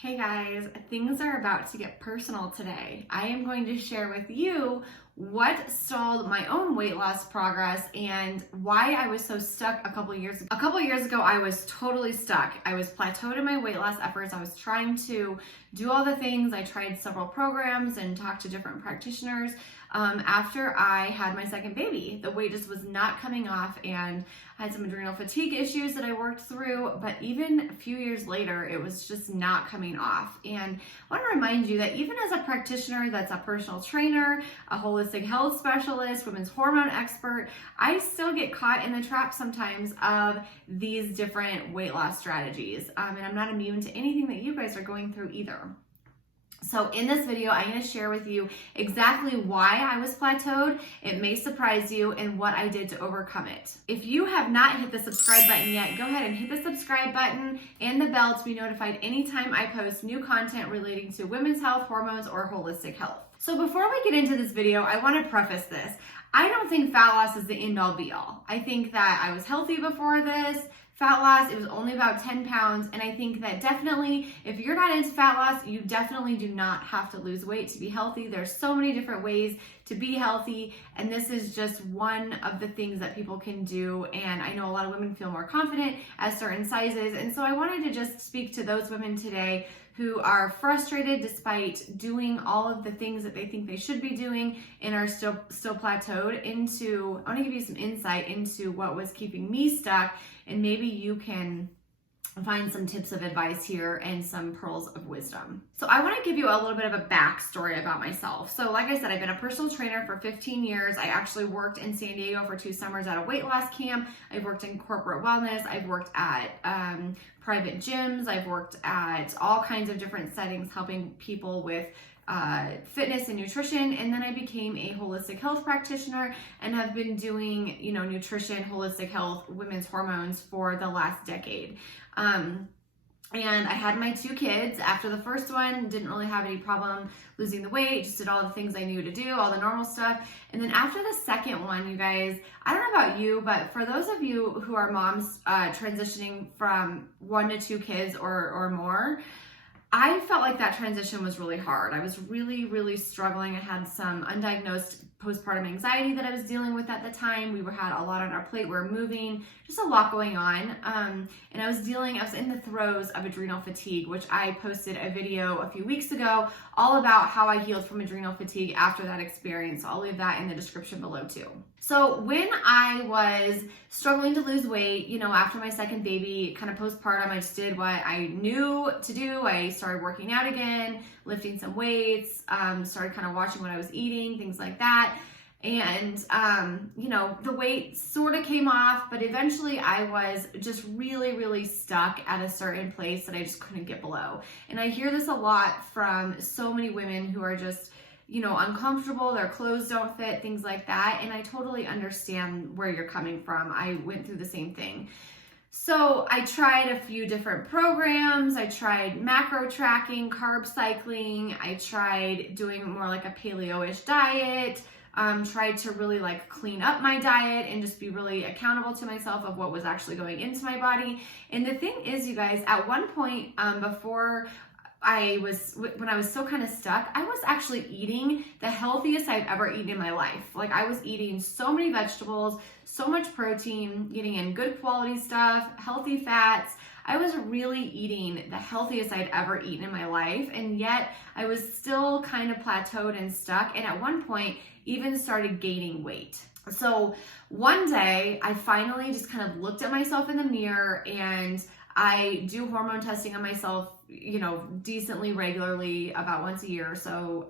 Hey guys, things are about to get personal today. I am going to share with you what stalled my own weight loss progress and why I was so stuck a couple years ago. A couple years ago, I was totally stuck. I was plateaued in my weight loss efforts. I was trying to do all the things. I tried several programs and talked to different practitioners. After I had my second baby, the weight just was not coming off, and I had some adrenal fatigue issues that I worked through, but even a few years later, it was just not coming off. And I want to remind you that even as a practitioner that's a personal trainer, a holistic health specialist, women's hormone expert, I still get caught in the trap sometimes of these different weight loss strategies. And I'm not immune to anything that you guys are going through either. So in this video, I'm going to share with you exactly why I was plateaued. It may surprise you and what I did to overcome it. If you have not hit the subscribe button yet, go ahead and hit the subscribe button and the bell to be notified anytime I post new content relating to women's health, hormones, or holistic health. So before we get into this video, I want to preface this. I don't think fat loss is the end-all be-all. I think that I was healthy before this. Fat loss, it was only about 10 pounds, and I think that definitely, if you're not into fat loss, you definitely do not have to lose weight to be healthy. There's so many different ways to be healthy, and this is just one of the things that people can do, and I know a lot of women feel more confident at certain sizes, and so I wanted to just speak to those women today who are frustrated despite doing all of the things that they think they should be doing and are still plateaued. I want to give you some insight into what was keeping me stuck, and maybe you can find some tips of advice here and some pearls of wisdom. So I want to give you a little bit of a backstory about myself. So like I said, I've been a personal trainer for 15 years. I actually worked in San Diego for 2 summers at a weight loss camp. I've worked in corporate wellness. I've worked at private gyms. I've worked at all kinds of different settings, helping people with fitness and nutrition. And then I became a holistic health practitioner and have been doing, nutrition, holistic health, women's hormones for the last decade. And I had my 2 kids. After the first one, didn't really have any problem losing the weight, just did all the things I knew to do, all the normal stuff. And then after the second one, you guys, I don't know about you, but for those of you who are moms transitioning from 1 to 2 kids or more, I felt like that transition was really hard. I was really, really struggling. I had some undiagnosed postpartum anxiety that I was dealing with at the time. We had a lot on our plate. We were moving, just a lot going on. And I was in the throes of adrenal fatigue, which I posted a video a few weeks ago all about how I healed from adrenal fatigue after that experience. So I'll leave that in the description below too. So when I was struggling to lose weight, after my second baby, kind of postpartum, I just did what I knew to do. I started working out again, lifting some weights, started kind of watching what I was eating, things like that. And, the weight sort of came off, but eventually I was just really, really stuck at a certain place that I just couldn't get below. And I hear this a lot from so many women who are just, uncomfortable, their clothes don't fit, things like that. And I totally understand where you're coming from. I went through the same thing. So I tried a few different programs. I tried macro tracking, carb cycling. I tried doing more like a paleo-ish diet. Tried to really clean up my diet and just be really accountable to myself of what was actually going into my body. And the thing is, you guys, at one point when I was still kind of stuck, I was actually eating the healthiest I've ever eaten in my life. I was eating so many vegetables, so much protein, getting in good quality stuff, healthy fats. I was really eating the healthiest I'd ever eaten in my life, and yet I was still kind of plateaued and stuck, and at one point even started gaining weight. So one day I finally just kind of looked at myself in the mirror, and I do hormone testing on myself, decently regularly, about once a year or so,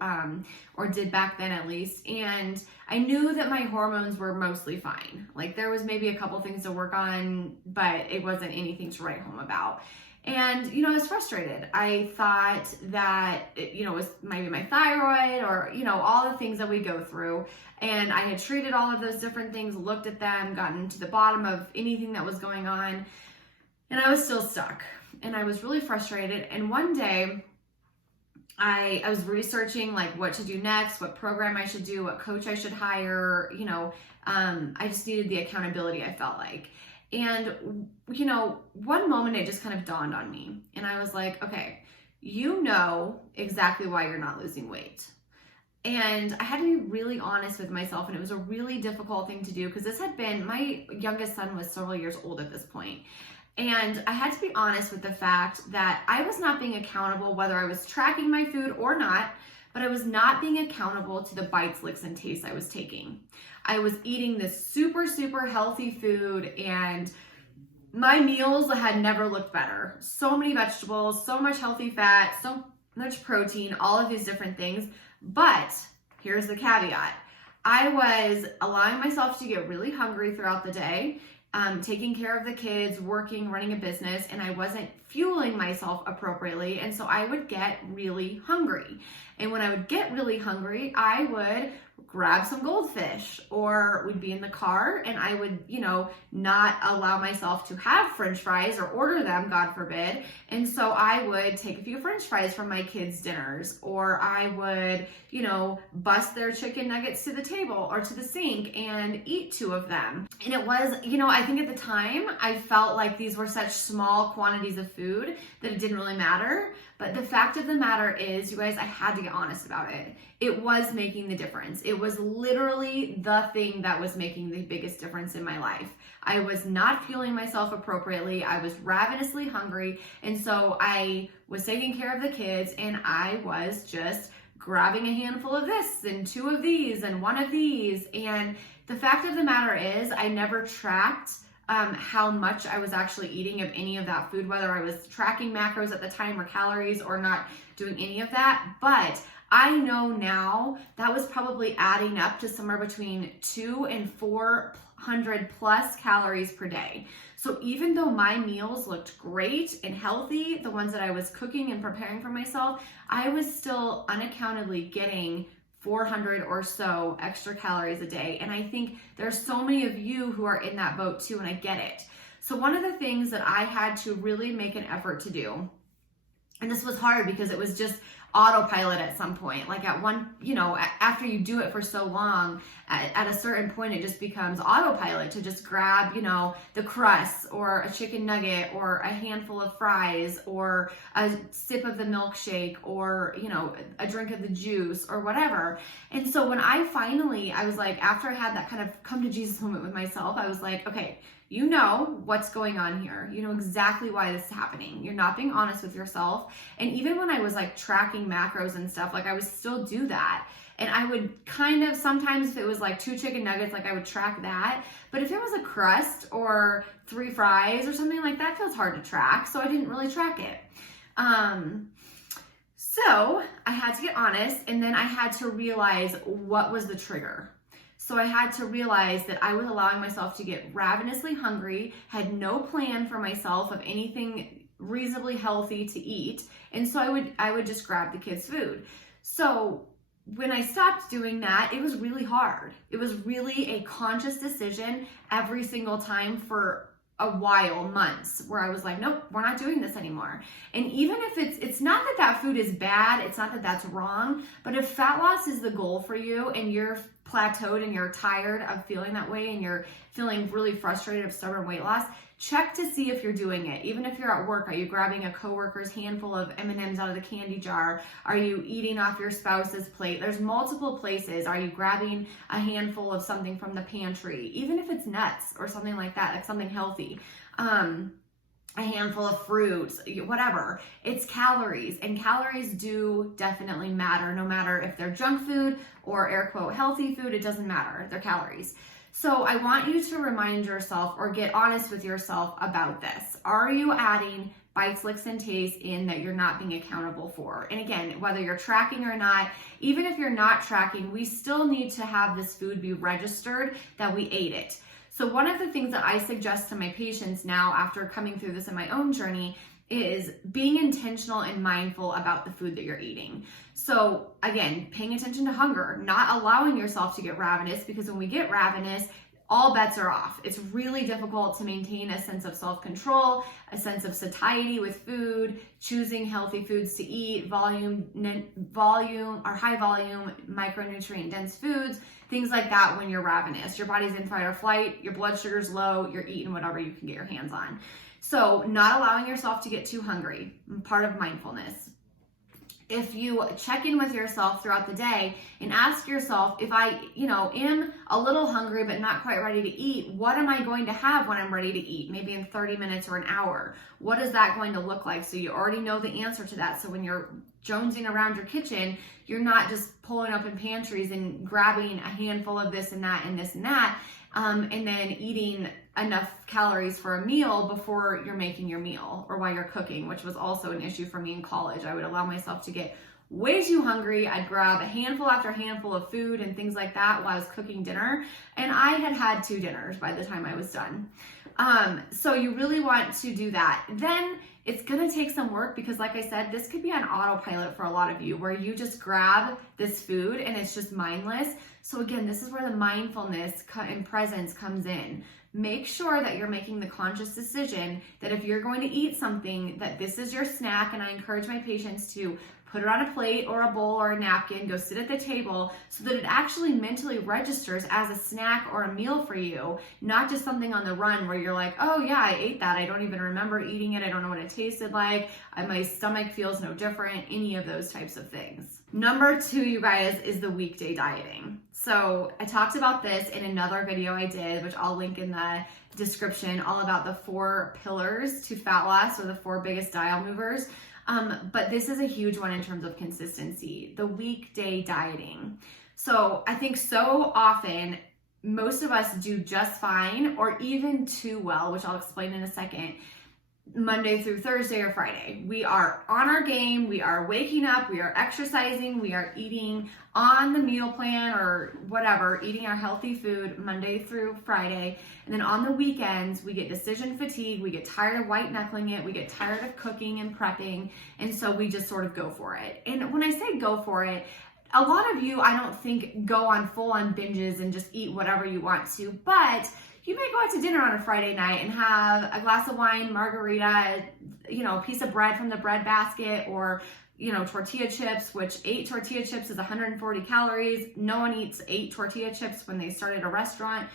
or did back then at least. And I knew that my hormones were mostly fine. There was maybe a couple things to work on, but it wasn't anything to write home about. And, I was frustrated. I thought that, it was maybe my thyroid or, all the things that we go through. And I had treated all of those different things, looked at them, gotten to the bottom of anything that was going on. And I was still stuck, and I was really frustrated. And one day I was researching what to do next, what program I should do, what coach I should hire. I just needed the accountability, I felt like. And, one moment it just kind of dawned on me, and I was like, okay, you know exactly why you're not losing weight. And I had to be really honest with myself, and it was a really difficult thing to do because my youngest son was several years old at this point. And I had to be honest with the fact that I was not being accountable whether I was tracking my food or not, but I was not being accountable to the bites, licks, and tastes I was taking. I was eating this super, super healthy food, and my meals had never looked better. So many vegetables, so much healthy fat, so much protein, all of these different things. But here's the caveat. I was allowing myself to get really hungry throughout the day, taking care of the kids, working, running a business, and I wasn't fueling myself appropriately. And so I would get really hungry. And when I would get really hungry, I would grab some goldfish, or we'd be in the car and I would, not allow myself to have French fries or order them, God forbid. And so I would take a few French fries from my kids' dinners, or I would, bust their chicken nuggets to the table or to the sink and eat 2 of them. And it was, I think at the time I felt like these were such small quantities of food that it didn't really matter. But the fact of the matter is, you guys, I had to get honest about it. It was making the difference. It was literally the thing that was making the biggest difference in my life. I was not fueling myself appropriately. I was ravenously hungry. And so I was taking care of the kids, and I was just grabbing a handful of this and 2 of these and 1 of these. And the fact of the matter is, I never tracked how much I was actually eating of any of that food, whether I was tracking macros at the time or calories or not doing any of that. But I know now that was probably adding up to somewhere between 200 and 400 plus calories per day. So even though my meals looked great and healthy, the ones that I was cooking and preparing for myself, I was still unaccountably getting 400 or so extra calories a day. And I think there's so many of you who are in that boat too, and I get it. So one of the things that I had to really make an effort to do, and this was hard because it was just autopilot at some point, like at one, after you do it for so long, at a certain point, it just becomes autopilot to just grab, the crust or a chicken nugget or a handful of fries or a sip of the milkshake or, a drink of the juice or whatever. And so when I was like, after I had that kind of come to Jesus moment with myself, I was like, okay, you know what's going on here. You know exactly why this is happening. You're not being honest with yourself. And even when I was like tracking macros and stuff, like I would still do that. And I would kind of, sometimes if it was like 2 chicken nuggets, like I would track that. But if it was a crust or 3 fries or something like that, feels hard to track. So I didn't really track it. So I had to get honest, and then I had to realize what was the trigger. So I had to realize that I was allowing myself to get ravenously hungry, had no plan for myself of anything reasonably healthy to eat. And so I would just grab the kids' food. So when I stopped doing that, it was really hard. It was really a conscious decision every single time for a while, months, where I was like, nope, we're not doing this anymore. And even if it's not that that food is bad, it's not that that's wrong, but if fat loss is the goal for you and you're plateaued and you're tired of feeling that way and you're feeling really frustrated of stubborn weight loss, check to see if you're doing it. Even if you're at work, are you grabbing a coworker's handful of M&Ms out of the candy jar? Are you eating off your spouse's plate? There's multiple places. Are you grabbing a handful of something from the pantry? Even if it's nuts or something like that, like something healthy. A handful of fruits, whatever. It's calories, and calories do definitely matter, no matter if they're junk food or air quote healthy food, it doesn't matter. They're calories. So I want you to remind yourself or get honest with yourself about this. Are you adding bites, licks, and tastes in that you're not being accountable for? And again, whether you're tracking or not, even if you're not tracking, we still need to have this food be registered that we ate it. So one of the things that I suggest to my patients now, after coming through this in my own journey, is being intentional and mindful about the food that you're eating. So again, paying attention to hunger, not allowing yourself to get ravenous, because when we get ravenous, all bets are off. It's really difficult to maintain a sense of self-control, a sense of satiety with food, choosing healthy foods to eat, volume or high volume, micronutrient dense foods, things like that when you're ravenous. Your body's in fight or flight, your blood sugar's low, you're eating whatever you can get your hands on. So not allowing yourself to get too hungry, part of mindfulness. if you check in with yourself throughout the day and ask yourself, if I, am a little hungry but not quite ready to eat, what am I going to have when I'm ready to eat? Maybe in 30 minutes or an hour. What is that going to look like? So you already know the answer to that. So when you're jonesing around your kitchen, you're not just pulling up in pantries and grabbing a handful of this and that and this and that, and then eating enough calories for a meal before you're making your meal or while you're cooking, which was also an issue for me in college. I would allow myself to get way too hungry. I'd grab a handful after handful of food and things like that while I was cooking dinner, and I had 2 dinners by the time I was done. So you really want to do that. Then it's gonna take some work because, like I said, this could be on autopilot for a lot of you, where you just grab this food and it's just mindless. So again, this is where the mindfulness and presence comes in. Make sure that you're making the conscious decision that if you're going to eat something, that this is your snack. And I encourage my patients to put it on a plate or a bowl or a napkin, go sit at the table so that it actually mentally registers as a snack or a meal for you, not just something on the run where you're like, oh yeah, I ate that. I don't even remember eating it. I don't know what it tasted like. My stomach feels no different, any of those types of things. Number 2, you guys, is the weekday dieting. So I talked about this in another video I did, which I'll link in the description, all about the 4 pillars to fat loss, or the 4 biggest dial movers. But this is a huge one in terms of consistency, the weekday dieting. So I think so often, most of us do just fine or even too well, which I'll explain in a second, Monday through Thursday or Friday. We are on our game, we are waking up, we are exercising, we are eating on the meal plan or whatever, eating our healthy food Monday through Friday. And then on the weekends, we get decision fatigue, we get tired of white knuckling it, we get tired of cooking and prepping, and so we just sort of go for it. And when I say go for it, a lot of you, I don't think, go on full-on binges and just eat whatever you want to, but you may go out to dinner on a Friday night and have a glass of wine, margarita, a piece of bread from the bread basket, or, tortilla chips, which 8 tortilla chips is 140 calories. No one eats 8 tortilla chips when they start at a restaurant.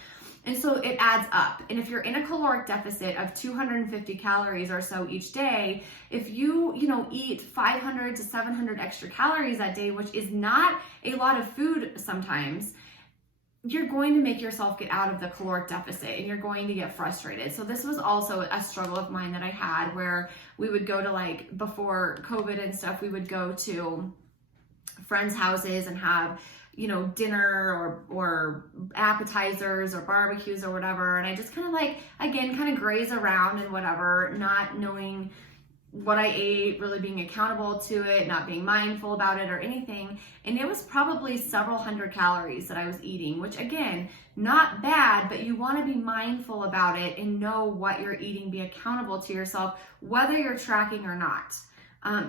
And so it adds up. And if you're in a caloric deficit of 250 calories or so each day, if you, eat 500 to 700 extra calories that day, which is not a lot of food sometimes, you're going to make yourself get out of the caloric deficit and you're going to get frustrated. So this was also a struggle of mine that I had, where we would go to, before COVID and stuff, we would go to friends' houses and have, dinner or appetizers or barbecues or whatever. And I just kind of graze around and whatever, not knowing what I ate, really being accountable to it, not being mindful about it or anything. And it was probably several hundred calories that I was eating, which again, not bad, but you want to be mindful about it and know what you're eating, be accountable to yourself, whether you're tracking or not.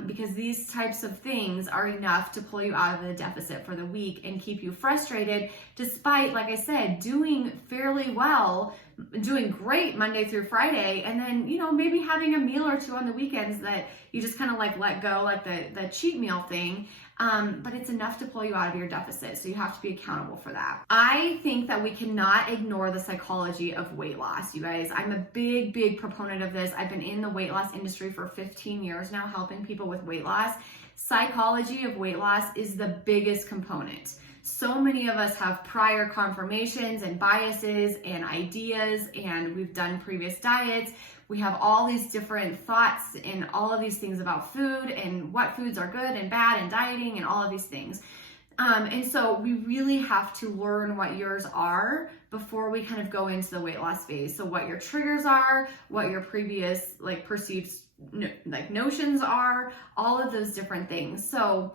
Because these types of things are enough to pull you out of the deficit for the week and keep you frustrated, despite, like I said, doing fairly well, doing great Monday through Friday, and then, maybe having a meal or 2 on the weekends that you just kind of let go, like the cheat meal thing. But it's enough to pull you out of your deficit. So you have to be accountable for that. I think that we cannot ignore the psychology of weight loss, you guys. I'm a big proponent of this. I've been in the weight loss industry for 15 years now, helping people with weight loss. Psychology of weight loss is the biggest component. So many of us have prior confirmations and biases and ideas, and we've done previous diets. We have all these different thoughts and all of these things about food and what foods are good and bad and dieting and all of these things. And so we really have to learn what yours are before we kind of go into the weight loss phase. So what your triggers are, what your previous perceived notions are, all of those different things. So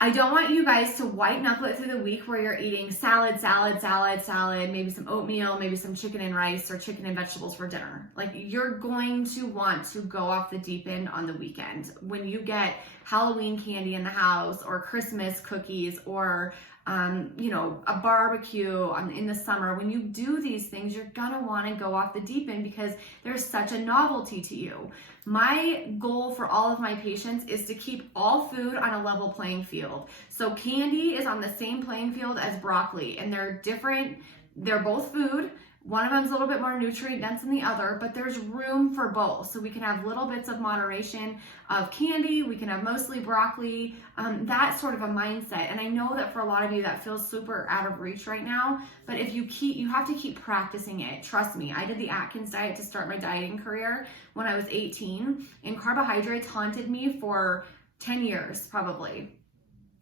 I don't want you guys to white knuckle it through the week where you're eating salad, maybe some oatmeal, maybe some chicken and rice or chicken and vegetables for dinner. You're going to want to go off the deep end on the weekend. When you get Halloween candy in the house or Christmas cookies or a barbecue in the summer, when you do these things, you're gonna wanna go off the deep end because there's such a novelty to you. My goal for all of my patients is to keep all food on a level playing field. So candy is on the same playing field as broccoli, and they're different. They're both food. One of them's a little bit more nutrient dense than the other, but there's room for both. So we can have little bits of moderation of candy, we can have mostly broccoli, that sort of a mindset. And I know that for a lot of you that feels super out of reach right now, but if you have to keep practicing it. Trust me, I did the Atkins diet to start my dieting career when I was 18, and carbohydrates haunted me for 10 years probably,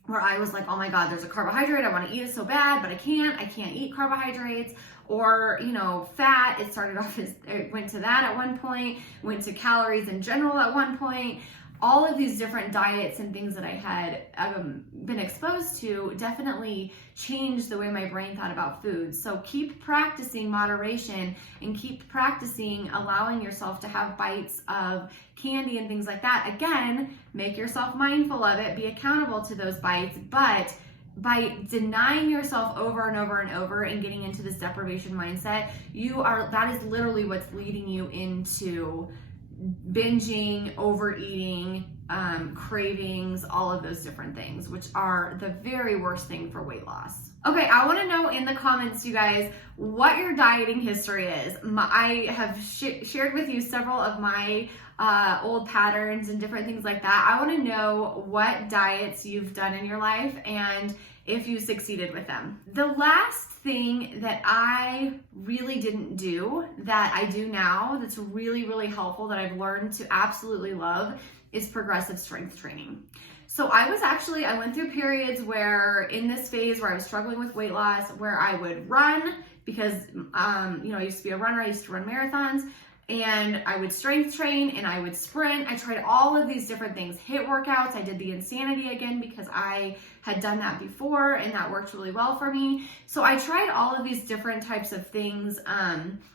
where I was like, oh my God, there's a carbohydrate, I want to eat it so bad, but I can't eat carbohydrates. Or, fat, it started off as, it went to that at one point, went to calories in general at one point. All of these different diets and things that I had been exposed to definitely changed the way my brain thought about food. So keep practicing moderation and keep practicing allowing yourself to have bites of candy and things like that. Again, make yourself mindful of it, be accountable to those bites, but by denying yourself over and over and over and getting into this deprivation mindset, that is literally what's leading you into binging, overeating, cravings, all of those different things, which are the very worst thing for weight loss. Okay, I want to know in the comments, you guys, what your dieting history is. I have shared with you several of my old patterns and different things like that. I want to know what diets you've done in your life and if you succeeded with them. The last thing that I really didn't do that I do now that's really, really helpful that I've learned to absolutely love is progressive strength training. So I went through periods where in this phase where I was struggling with weight loss, where I would run because, I used to be a runner. I used to run marathons, and I would strength train and I would sprint. I tried all of these different things, HIIT workouts. I did the Insanity again because I had done that before and that worked really well for me. So I tried all of these different types of things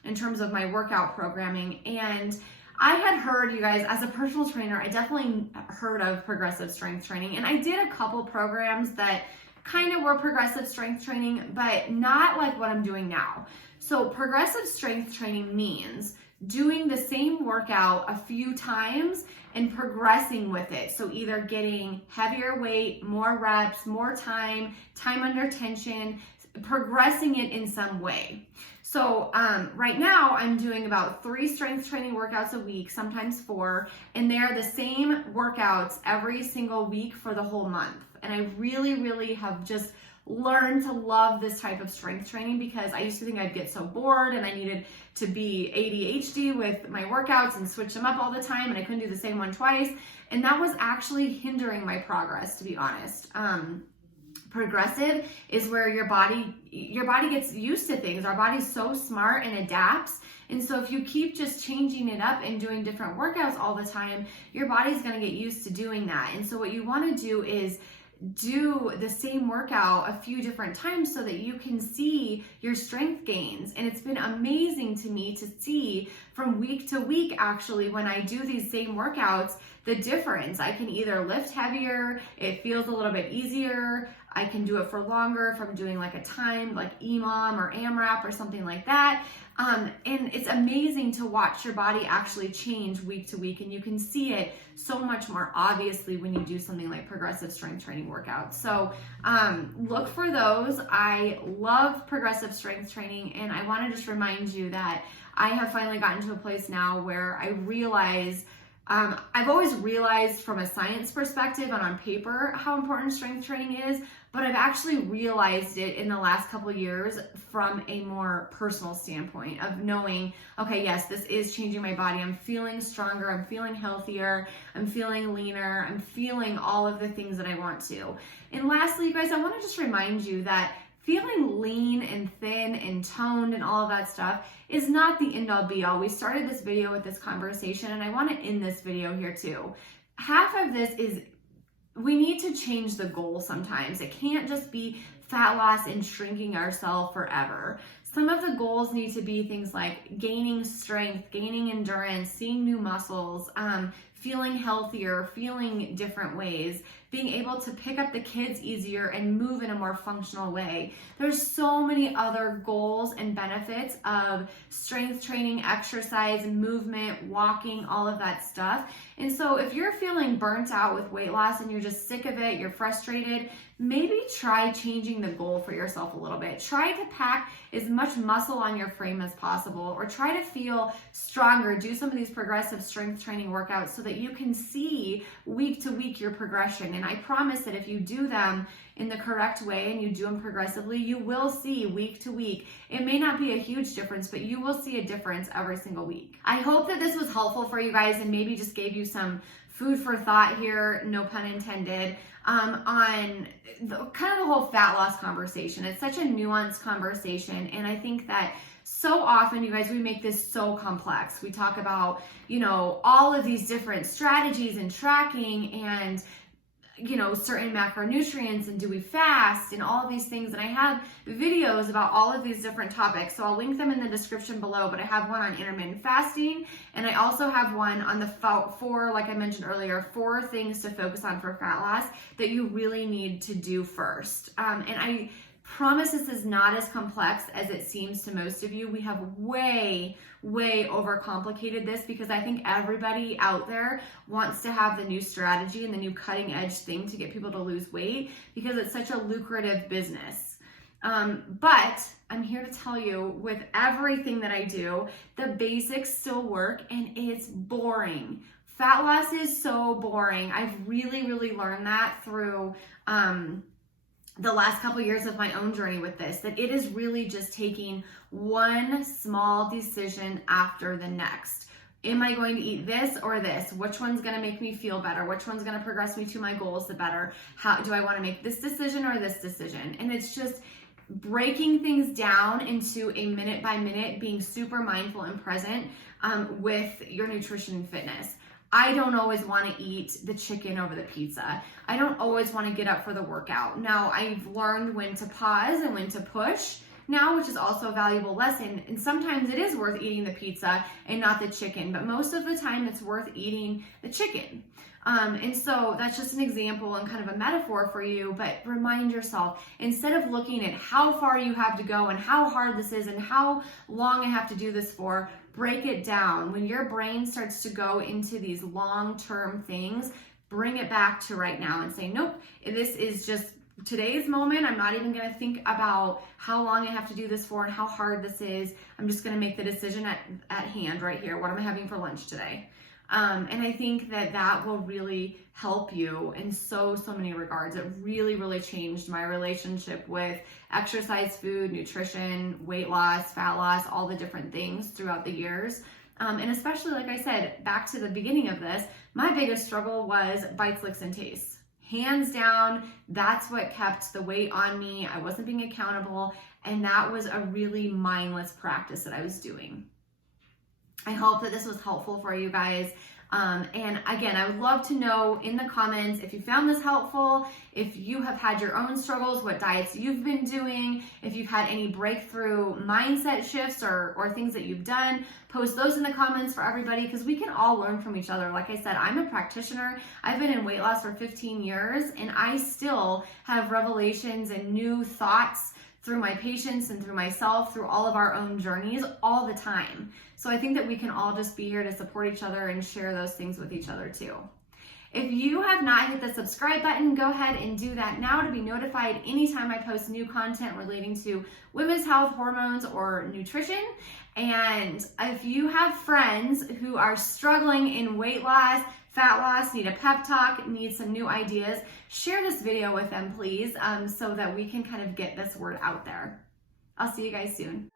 in terms of my workout programming. And I had heard, you guys, as a personal trainer, I definitely heard of progressive strength training. And I did a couple programs that kind of were progressive strength training, but not like what I'm doing now. So progressive strength training means doing the same workout a few times and progressing with it. So either getting heavier weight, more reps, more time under tension, progressing it in some way. So right now I'm doing about 3 strength training workouts a week, sometimes 4, and they're the same workouts every single week for the whole month. And I really, really have just learned to love this type of strength training because I used to think I'd get so bored and I needed to be ADHD with my workouts and switch them up all the time, and I couldn't do the same one twice. And that was actually hindering my progress, to be honest. Progressive is where your body gets used to things. Our body's so smart and adapts. And so if you keep just changing it up and doing different workouts all the time, your body's going to get used to doing that. And so what you want to do is do the same workout a few different times so that you can see your strength gains. And it's been amazing to me to see from week to week, actually, when I do these same workouts, the difference. I can either lift heavier, it feels a little bit easier, I can do it for longer if I'm doing like a timed like EMOM or AMRAP or something like that. And it's amazing to watch your body actually change week to week, and you can see it so much more obviously when you do something like progressive strength training workouts. So look for those. I love progressive strength training, and I want to just remind you that I have finally gotten to a place now where I realize I've always realized from a science perspective and on paper how important strength training is, but I've actually realized it in the last couple of years from a more personal standpoint of knowing, okay, yes, this is changing my body. I'm feeling stronger. I'm feeling healthier. I'm feeling leaner. I'm feeling all of the things that I want to. And lastly, you guys, I want to just remind you that feeling lean and thin and toned and all of that stuff is not the end-all be-all. We started this video with this conversation, and I want to end this video here too. Half of this is we need to change the goal sometimes. It can't just be fat loss and shrinking ourselves forever. Some of the goals need to be things like gaining strength, gaining endurance, seeing new muscles, feeling healthier, feeling different ways, being able to pick up the kids easier and move in a more functional way. There's so many other goals and benefits of strength training, exercise, movement, walking, all of that stuff. And so if you're feeling burnt out with weight loss and you're just sick of it, you're frustrated, maybe try changing the goal for yourself a little bit. Try to pack as much much muscle on your frame as possible, or try to feel stronger. Do some of these progressive strength training workouts so that you can see week to week your progression. And I promise that if you do them in the correct way and you do them progressively, you will see week to week. It may not be a huge difference, but you will see a difference every single week. I hope that this was helpful for you guys and maybe just gave you some food for thought here, no pun intended, on kind of the whole fat loss conversation. It's such a nuanced conversation, and I think that so often, you guys, we make this so complex. We talk about, all of these different strategies and tracking and certain macronutrients, and do we fast, and all of these things. And I have videos about all of these different topics, so I'll link them in the description below. But I have one on intermittent fasting, and I also have one on the like I mentioned earlier, 4 things to focus on for fat loss that you really need to do first. And I promise this is not as complex as it seems to most of you. We have way overcomplicated this because I think everybody out there wants to have the new strategy and the new cutting edge thing to get people to lose weight because it's such a lucrative business. But I'm here to tell you, with everything that I do, the basics still work, and it's boring. Fat loss is so boring. I've really learned that through the last couple years of my own journey with this, that it is really just taking one small decision after the next. Am I going to eat this or this? Which one's going to make me feel better? Which one's going to progress me to my goals the better? How do I want to make this decision or this decision? And it's just breaking things down into a minute by minute, being super mindful and present with your nutrition and fitness. I don't always want to eat the chicken over the pizza. I don't always want to get up for the workout. Now, I've learned when to pause and when to push now, which is also a valuable lesson. And sometimes it is worth eating the pizza and not the chicken, but most of the time it's worth eating the chicken. And so that's just an example and kind of a metaphor for you, but remind yourself, instead of looking at how far you have to go and how hard this is and how long I have to do this for, break it down. When your brain starts to go into these long-term things, bring it back to right now and say, nope, this is just today's moment. I'm not even going to think about how long I have to do this for and how hard this is. I'm just going to make the decision at hand right here. What am I having for lunch today? And I think that will really help you in so many regards. It really changed my relationship with exercise, food, nutrition, weight loss, fat loss, all the different things throughout the years. And especially, like I said, back to the beginning of this, my biggest struggle was bites, licks, and tastes. Hands down, that's what kept the weight on me. I wasn't being accountable, and that was a really mindless practice that I was doing. I hope that this was helpful for you guys. And again, I would love to know in the comments if you found this helpful, if you have had your own struggles, what diets you've been doing, if you've had any breakthrough mindset shifts or things that you've done. Post those in the comments for everybody, because we can all learn from each other. Like I said, I'm a practitioner. I've been in weight loss for 15 years, and I still have revelations and new thoughts through my patients and through myself, through all of our own journeys all the time. So I think that we can all just be here to support each other and share those things with each other too. If you have not hit the subscribe button, go ahead and do that now to be notified anytime I post new content relating to women's health, hormones, or nutrition. And if you have friends who are struggling in weight loss, fat loss, need a pep talk, need some new ideas, share this video with them, please, so that we can kind of get this word out there. I'll see you guys soon.